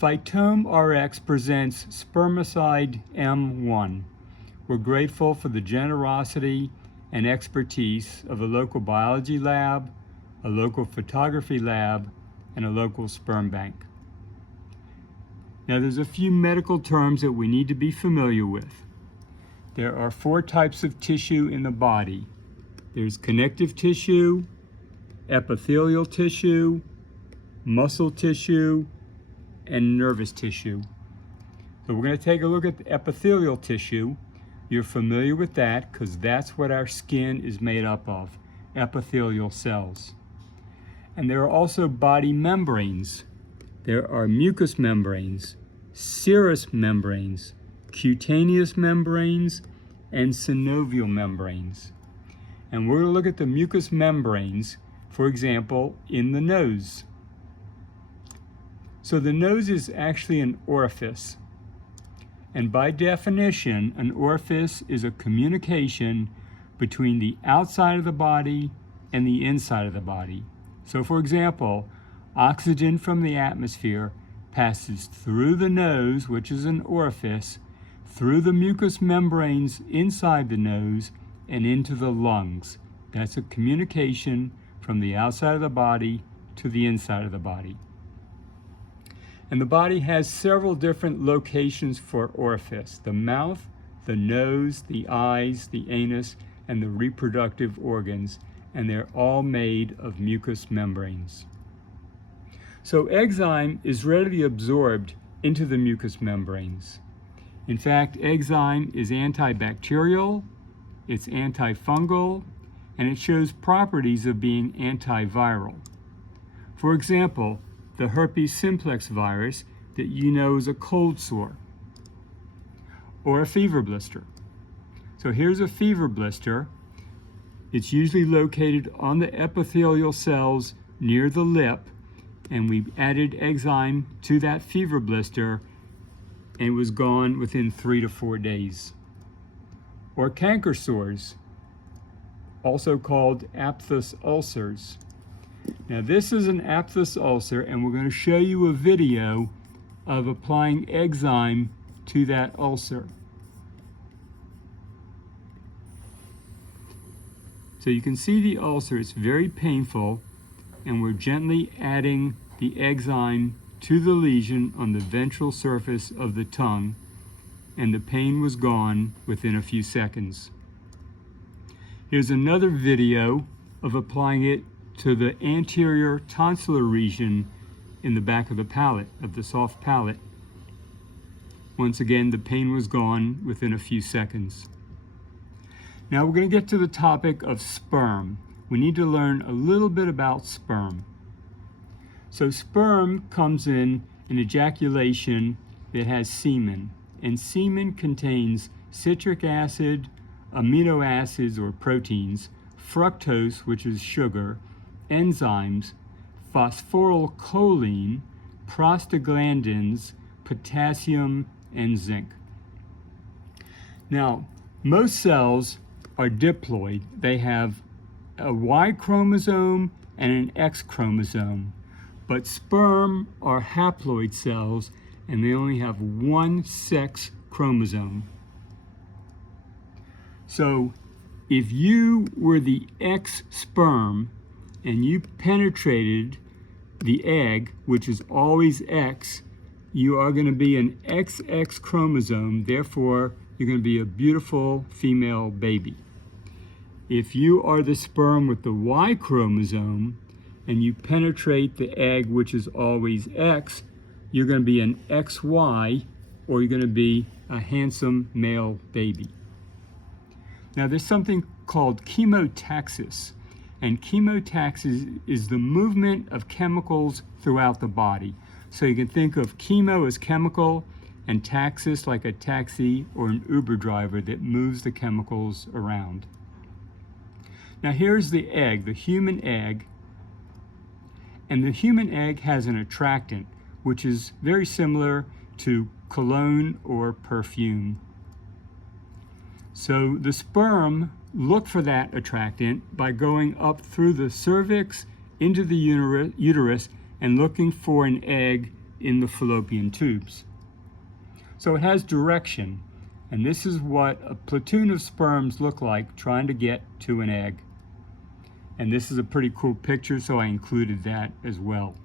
PhytomRx presents Spermicide M1. We're grateful for the generosity and expertise of a local biology lab, a local photography lab, and a local sperm bank. Now there's a few medical terms that we need to be familiar with. There are 4 types of tissue in the body. There's connective tissue, epithelial tissue, muscle tissue, and nervous tissue. So we're going to take a look at the epithelial tissue. You're familiar with that because that's what our skin is made up of, epithelial cells. And there are also body membranes. There are mucous membranes, serous membranes, cutaneous membranes, and synovial membranes. And we're going to look at the mucous membranes, for example, in the nose. So the nose is actually an orifice. And by definition, an orifice is a communication between the outside of the body and the inside of the body. So for example, oxygen from the atmosphere passes through the nose, which is an orifice, through the mucous membranes inside the nose and into the lungs. That's a communication from the outside of the body to the inside of the body. And the body has several different locations for orifice: the mouth, the nose, the eyes, the anus, and the reproductive organs, and they're all made of mucous membranes. So X-ZYME is readily absorbed into the mucous membranes. In fact, X-ZYME is antibacterial, it's antifungal, and it shows properties of being antiviral. For example, the herpes simplex virus that you know is a cold sore or a fever blister. So here's a fever blister. It's usually located on the epithelial cells near the lip, and we added X-ZYME to that fever blister and it was gone within 3 to 4 days. Or canker sores, also called aphthous ulcers. Now this is an aphthous ulcer, and we're going to show you a video of applying X-ZYME to that ulcer. So you can see the ulcer, it's very painful, and we're gently adding the X-ZYME to the lesion on the ventral surface of the tongue, and the pain was gone within a few seconds. Here's another video of applying it to the anterior tonsillar region in the back of the palate, of the soft palate. Once again, the pain was gone within a few seconds. Now we're going to get to the topic of sperm. We need to learn a little bit about sperm. So sperm comes in an ejaculation that has semen, and semen contains citric acid, amino acids or proteins, fructose, which is sugar, enzymes, phosphorylcholine, prostaglandins, potassium, and zinc. Now, most cells are diploid. They have a Y chromosome and an X chromosome. But sperm are haploid cells, and they only have one sex chromosome. So if you were the X sperm and you penetrated the egg, which is always X, you are going to be an XX chromosome, therefore you're going to be a beautiful female baby. If you are the sperm with the Y chromosome and you penetrate the egg, which is always X, you're going to be an XY, or you're going to be a handsome male baby. Now there's something called chemotaxis, and chemotaxis is the movement of chemicals throughout the body. So you can think of chemo as chemical and taxis like a taxi or an Uber driver that moves the chemicals around. Now here's the egg, the human egg, and the human egg has an attractant which is very similar to cologne or perfume. So the sperm look for that attractant by going up through the cervix into the uterus and looking for an egg in the fallopian tubes. So it has direction, and this is what a platoon of sperms look like trying to get to an egg. And this is a pretty cool picture, so I included that as well.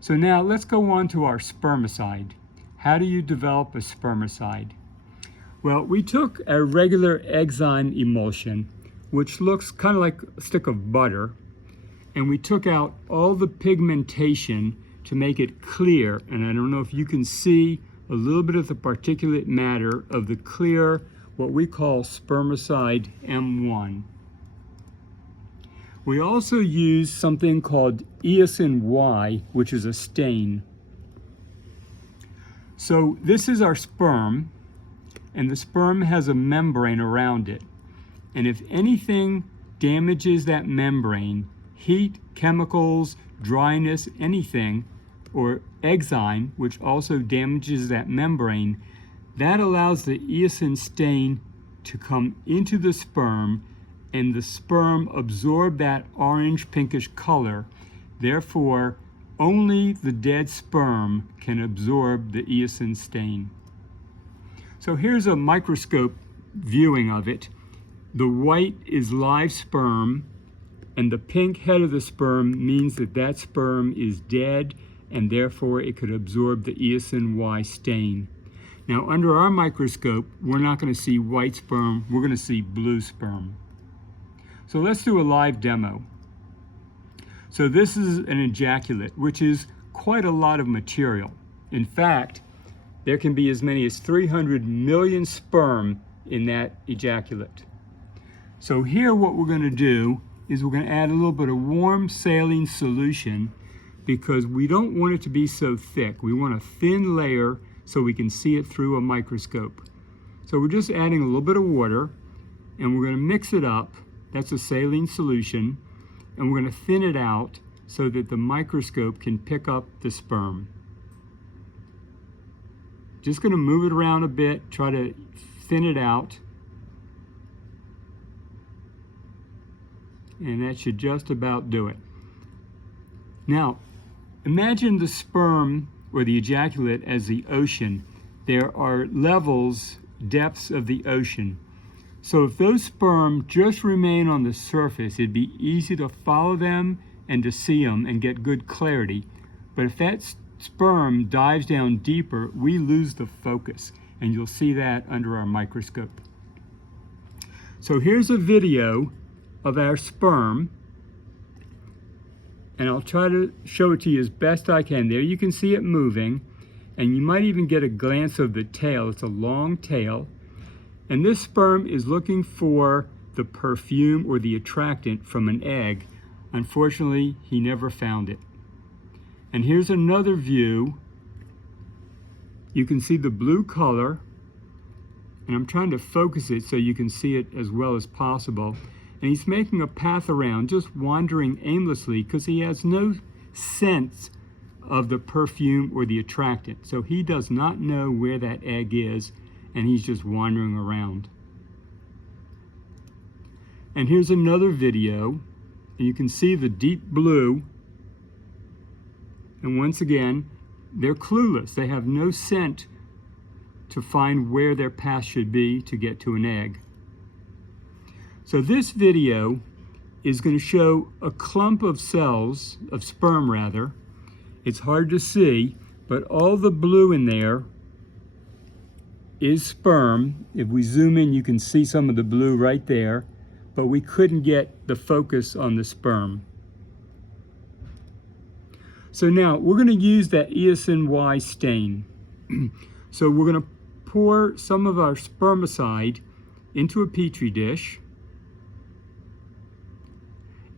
So now let's go on to our spermicide. How do you develop a spermicide? Well, we took a regular X-ZYME emulsion, which looks kind of like a stick of butter, and we took out all the pigmentation to make it clear. And I don't know if you can see a little bit of the particulate matter of the clear, what we call spermicide M1. We also use something called eosin Y, which is a stain. So this is our sperm, and the sperm has a membrane around it. And if anything damages that membrane, heat, chemicals, dryness, anything, or X-ZYME, which also damages that membrane, that allows the eosin stain to come into the sperm, and the sperm absorb that orange pinkish color. Therefore, only the dead sperm can absorb the eosin stain. So here's a microscope viewing of it. The white is live sperm, and the pink head of the sperm means that that sperm is dead, and therefore it could absorb the eosin Y stain. Now, under our microscope, we're not going to see white sperm, we're going to see blue sperm. So let's do a live demo. So this is an ejaculate, which is quite a lot of material. In fact, there can be as many as 300 million sperm in that ejaculate. So here what we're going to do is we're going to add a little bit of warm saline solution, because we don't want it to be so thick. We want a thin layer so we can see it through a microscope. So we're just adding a little bit of water, and we're going to mix it up. That's a saline solution, and we're going to thin it out so that the microscope can pick up the sperm. Just going to move it around a bit, try to thin it out. And that should just about do it. Now, imagine the sperm or the ejaculate as the ocean. There are levels, depths of the ocean. So if those sperm just remain on the surface, it'd be easy to follow them and to see them and get good clarity. But if that sperm dives down deeper, we lose the focus, and you'll see that under our microscope. So here's a video of our sperm, and I'll try to show it to you as best I can. There you can see it moving, and you might even get a glance of the tail. It's a long tail. And this sperm is looking for the perfume or the attractant from an egg. Unfortunately, he never found it. And here's another view. You can see the blue color, and I'm trying to focus it so you can see it as well as possible. And he's making a path around, just wandering aimlessly, because he has no sense of the perfume or the attractant. So he does not know where that egg is, and he's just wandering around. And here's another video, and you can see the deep blue. And once again, they're clueless. They have no scent to find where their path should be to get to an egg. So this video is going to show a clump of cells, of sperm rather. It's hard to see, but all the blue in there is sperm. If we zoom in, you can see some of the blue right there, but we couldn't get the focus on the sperm. So now we're going to use that eosin Y stain. So we're going to pour some of our spermicide into a petri dish,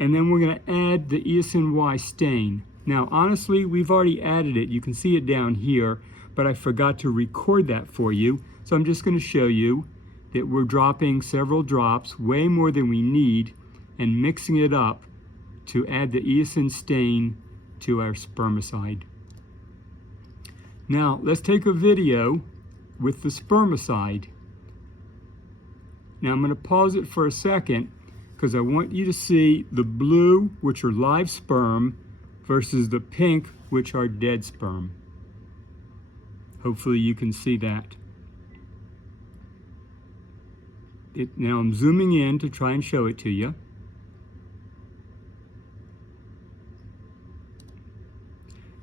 and then we're going to add the eosin Y stain. Now honestly, we've already added it. You can see it down here, but I forgot to record that for you. So I'm just going to show you that we're dropping several drops, way more than we need, and mixing it up to add the eosin stain to our spermicide. Now let's take a video with the spermicide. Now I'm going to pause it for a second because I want you to see the blue, which are live sperm, versus the pink, which are dead sperm. Hopefully you can see that. Now I'm zooming in to try and show it to you.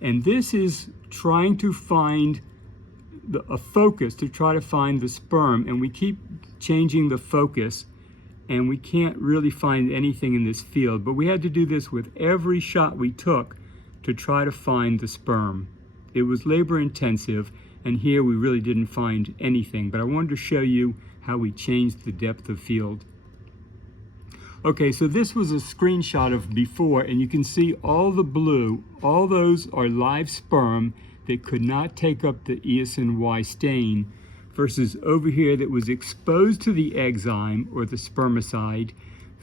And this is trying to find a focus to try to find the sperm, and we keep changing the focus and we can't really find anything in this field, but we had to do this with every shot we took to try to find the sperm. It was labor intensive, and here we really didn't find anything, but I wanted to show you how we changed the depth of field. Okay, so this was a screenshot of before, and you can see all the blue, all those are live sperm that could not take up the eosin Y stain, versus over here that was exposed to the X-ZYME or the spermicide.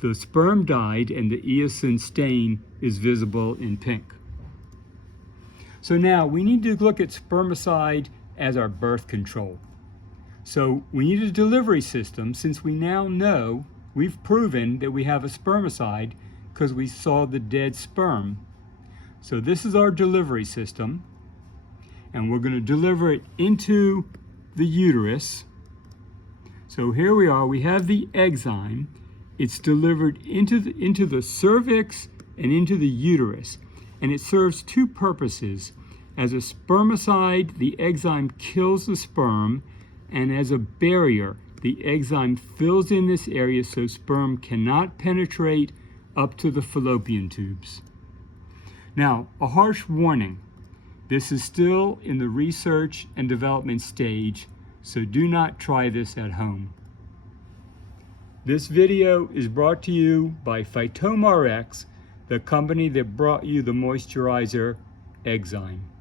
The sperm died and the eosin stain is visible in pink. So now we need to look at spermicide as our birth control. So we need a delivery system, since we now know, we've proven that we have a spermicide because we saw the dead sperm. So this is our delivery system, and we're going to deliver it into the uterus. So here we are, we have the X-ZYME. It's delivered into the cervix and into the uterus, and it serves two purposes. As a spermicide, the X-ZYME kills the sperm, and as a barrier, the X-ZYME fills in this area so sperm cannot penetrate up to the fallopian tubes. Now, a harsh warning. This is still in the research and development stage, so do not try this at home. This video is brought to you by PhytomRx, the company that brought you the moisturizer X-ZYME.